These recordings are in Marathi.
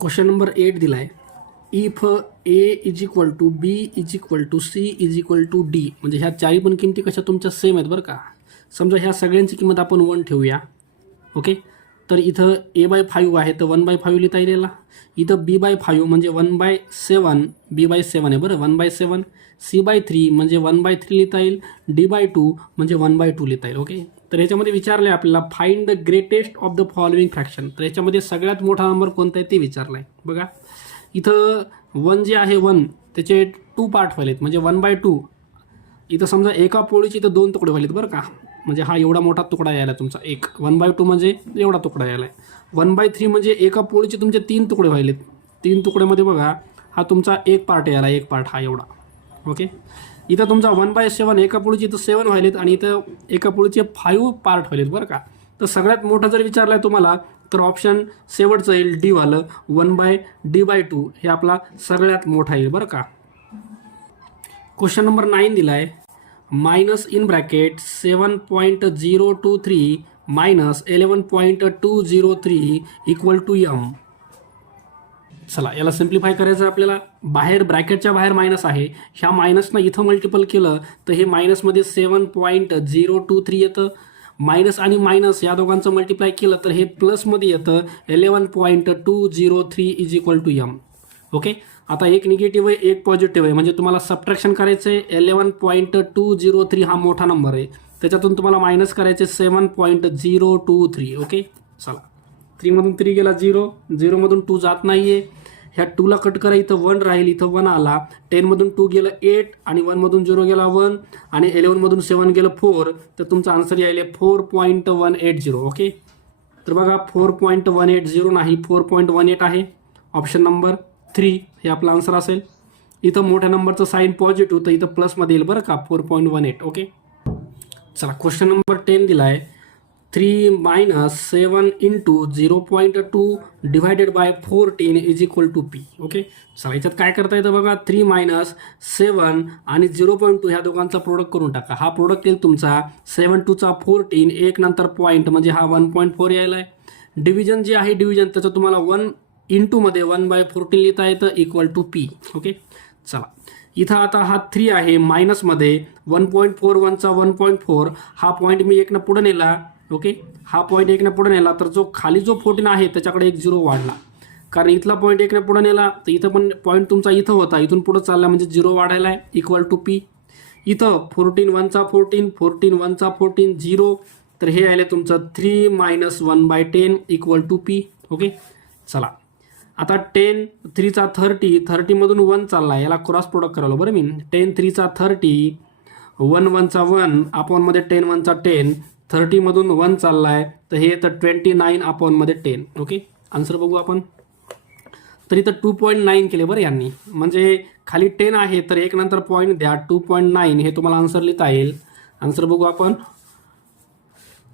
क्वेश्चन नंबर 8 दिला आहे. If A is equal to B is equal to C is equal to D, म्हणजे ह्या चारही पण किमती कशा तुमच्या सेम आहेत बरं का. समजा ह्या सगळ्यांची किंमत आपण 1 ठेवूया. ओके, तर इथं ए बाय 5 आहे तर 1/5 लिहिता येईल याला. इथं बी बाय 5 म्हणजे 1/7, बी बाय 7 आहे बरं, 1/7. सी बाय 3 म्हणजे 1/3 लिहिता येईल. डी बाय 2 म्हणजे 1/2 लिहिता येईल. ओके, तर याच्यामध्ये विचारलं आहे आपल्याला find the greatest of the following fraction. तर याच्यामध्ये सगळ्यात मोठा नंबर कोणता आहे ते विचारलं आहे. बघा इथं 1 जे आहे 1 त्याचे 2 पार्ट व्हायलेत म्हणजे 1/2. इथं समजा एका पोळीचे इथं 2 तुकडे व्हायलेत बरं का, म्हणजे हा एवढा मोठा तुकडा यायला तुमचा एक. 1/2 म्हणजे एवढा तुकडा यायला आहे. 1/3 म्हणजे एका पोळीचे तुमचे 3 तुकडे व्हायलेत. 3 तुकड्यामध्ये बघा हा तुमचा एक पार्ट यायला, एक पार्ट हा एवढा. ओके, इथं तुमचा 1/7 एका पोळीचे इथं 7 व्हायलेत आणि इथं एका पोळीचे 5 पार्ट व्हायलेत बरं का. तर सगळ्यात मोठा जर विचारला आहे तुम्हाला तर ऑप्शन शेवटचं येईल डी वालं, 1/d/2 हे आपला सगळ्यात मोठा येईल बरं का. क्वेश्चन नंबर 9 दिला आहे. Minus in bracket 7.023 minus 11.203 equal to M. चला याला सिम्प्लिफाय करायचं आपल्याला. बाहेर ब्रॅकेटच्या बाहेर मायनस आहे, ह्या मायनसनं इथं मल्टिपल केलं तर हे मायनसमध्ये 7.023 येतं. मायनस आणि मायनस या दोघांचं मल्टिप्लाय केलं तर हे प्लसमध्ये येतं 11.203 is equal to M. Okay, आता एक निगेटिव्ह आहे एक पॉझिटिव्ह आहे, म्हणजे तुम्हाला सबट्रॅक्शन करायचं आहे. 11.203 हा मोठा नंबर आहे, त्याच्यातून तुम्हाला मायनस करायचे 7.023. ओके, चला 3 मधून 3 गेला 0, 0 मधून 2 जात नाही आहे. ह्या 2ला कट करा, इथं 1 राहील, इथं 1 आला. 10 मधून 2 गेलं 8 आणि 1 मधून 0 गेला 1 आणि 11 मधून 7 गेलं 4. तर तुमचा आन्सर यायला 4.180. ओके, तर बघा 4.180 नाही 4.18 आहे. ऑप्शन नंबर 3 हे आपला आन्सर असेल. इथं मोठ्या नंबरचं साईन पॉझिटिव्ह तर इथं प्लसमध्ये येईल बरं का 4.18. ओके, चला क्वेश्चन नंबर 10 दिला आहे. 3 - 7 × 0.2 divided by 14 is equal to P. Okay, चला याच्यात काय करता येतं बघा. 3 - 7 आणि 0.2 ह्या दोघांचा प्रोडक्ट करून टाका. हा प्रोडक्ट येईल तुमचा 7 × 2 14, एक नंतर पॉईंट म्हणजे हा 1.4 यायला आहे. डिव्हिजन जे आहे डिव्हिजन त्याचं तुम्हाला 1 × मध्ये 1/14 लिहिता येतं इक्वल टू पी. ओके, चला इथं आता हा 3 आहे मायनसमध्ये 1.41चा 1.4 हा पॉईंट मी एकनं पुढं नेला. ओके, हा पॉईंट एकनं पुढे नेला तर जो खाली जो 14 आहे त्याच्याकडे एक 0 वाढला, कारण इथला पॉईंट एकनं पुढे नेला तर इथं पण पॉईंट तुमचा इथं होता, इथून पुढं चालला म्हणजे 0 वाढायला आहे इक्वल टू पी. इथं 14 × 1चा 14, 14 × 1चा 14, 0. तर हे आले तुमचं 3 - 1/10 इक्वल टू पी. ओके, चला आता 10 3चा 30, 30मधून 1 चालला आहे, याला क्रॉस प्रोडक्ट करायला बरं मी. 10 3चा 30, 1 1चा 1 अपॉनमध्ये 10 1चा 10, 30मधून 1 चालला आहे तर हे येतं 29 अपॉनमध्ये 10. ओके, आन्सर बघू आपण. तर इथं 2.9 केले बरं यांनी, म्हणजे खाली 10 आहे तर एक नंतर पॉईंट द्या 2.9 हे तुम्हाला आन्सर लिहिता येईल. आन्सर बघू आपण.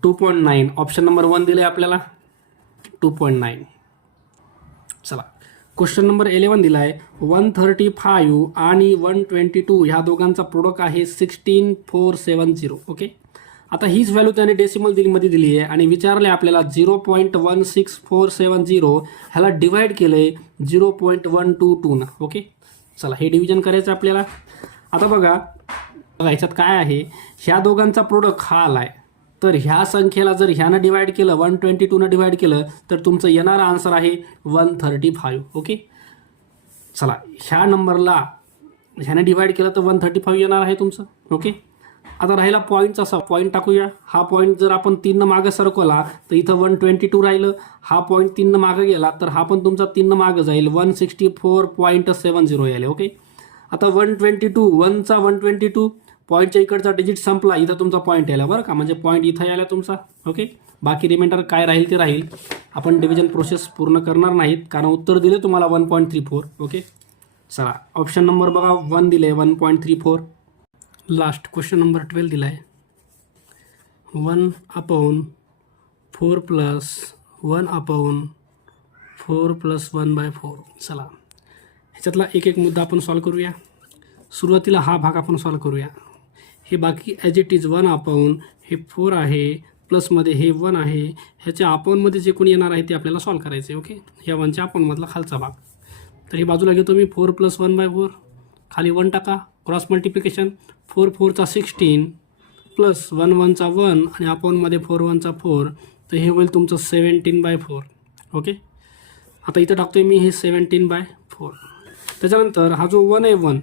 2.9 ऑप्शन नंबर 1 दिले आपल्याला 2.9. चला क्वेश्चन नंबर 11 दिला आहे. 135 आणि 122 ह्या दोघांचा प्रोडक्ट आहे 16,470. ओके, आता हीच व्हॅल्यू त्याने डेसिमल मध्ये दिली आहे आणि विचारले आपल्याला 0.16470 ह्याला डिवाइड केलं आहे 0.122 ना. ओके, चला हे डिव्हिजन करायचं आपल्याला. आता बघा ह्याच्यात काय आहे, ह्या दोघांचा प्रोडक्ट हा आला आहे तर ह्या संख्येला जर ह्यानं डिवाइड केलं 122 डिवाइड केलं तर तुमचं येणारं आन्सर आहे 135. ओके, चला ह्या नंबरला ह्याने डिवाइड केलं तर 135 येणार आहे तुमचं. ओके, आता राहिला पॉईंटचा असा पॉईंट टाकूया. हा पॉईंट जर आपण 3 मागं सरकवला तर इथं 122 राहिलं. हा पॉईंट 3 मागं गेला तर हा पण तुमचा 3 मागं जाईल, 164.70 यायला. ओके, आता 122 1चा 122 पॉईंटच्या इकडचा डिजिट संपला, इथं तुमचा पॉईंट यायला बरं का, म्हणजे पॉईंट इथं यायला तुमचा. ओके, बाकी रिमाइंडर काय राहील ते राहील, आपण डिव्हिजन प्रोसेस पूर्ण करणार नाहीत कारण उत्तर दिले तुम्हाला 1.34. ओके, चला ऑप्शन नंबर बघा 1 दिले 1.34. लास्ट क्वेश्चन नंबर 12 दिला आहे. 1/4 + 1/4 + 1/4. चला ह्याच्यातला एक एक मुद्दा आपण सॉल्व करूया. सुरुवातीला हा भाग आपण सॉल्व करूया. हे बाकी ॲज इट इज 1/, हे 4 आहे प्लसमध्ये हे 1 आहे. ह्याच्या अपॉनमध्ये जे कोणी येणार आहे ते आपल्याला सॉल्व करायचे आहे. ओके, ह्या 1च्या अपॉनमधला खालचा भाग. तर ही बाजूला घेतो मी 4 + 1/4, खाली 1 टाका, क्रॉस मल्टिप्लिकेशन. 4 4 16 प्लस 1 1 1 आणि अपॉनमध्ये 4 1 4, तर हे होईल तुमचं 17/4. ओके, आता इथं टाकतोय मी हे 17/4. त्याच्यानंतर हा जो 1 आहे 1,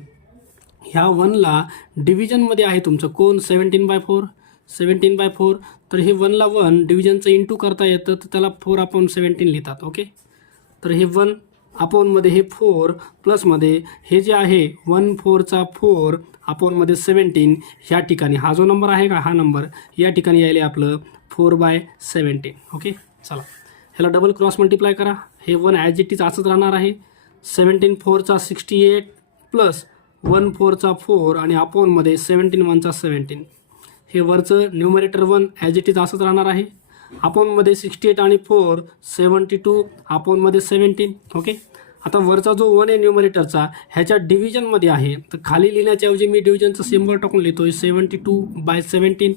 ह्या 1ला डिव्हिजनमध्ये आहे तुमचं कोण 17/4. 17/4, तर हे 1ला 1 डिव्हिजनचं इंटू करता येतं, तर त्याला 4/17 लिहितात. ओके, तर हे 1 अपॉनमध्ये हे 4 प्लसमध्ये हे जे आहे 1 4 4 अपॉनमध्ये 17, ह्या ठिकाणी हा जो नंबर आहे का, हा नंबर या ठिकाणी यायला आपलं 4/17. ओके, चला ह्याला डबल क्रॉस मल्टिप्लाय करा. हे 1 ॲज इट इज असंच राहणार आहे. 17 4 68 प्लस 1 4 4 आणि अपॉनमध्ये 17 1 17. हे वरचं न्यूमरेटर 1 ॲज इट इज असंच राहणार आहे. अपॉनमध्ये 68 आणि 4 72 अपॉनमध्ये 17. ओके, आता वरचा जो 1 आहे न्यूमरेटरचा ह्याच्या डिव्हिजनमध्ये आहे, तर खाली लिहिण्याच्या ऐवजी मी डिव्हिजनचं सिम्बॉल टाकून लिहितोय 72/17.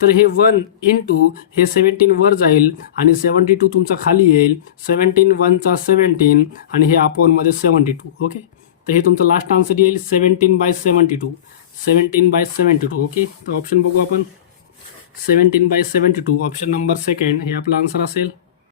तर हे 1 इंटू हे 17 वर जाईल आणि 72 तुमचा खाली येईल. 17 1 17 आणि हे अपॉनमध्ये 72. ओके, तर हे तुमचं लास्ट आन्सर येईल 17/72. 17/72. ओके, तर ऑप्शन बघू आपण. 17/72 ऑप्शन नंबर 2 हे आपलं आन्सर असेल.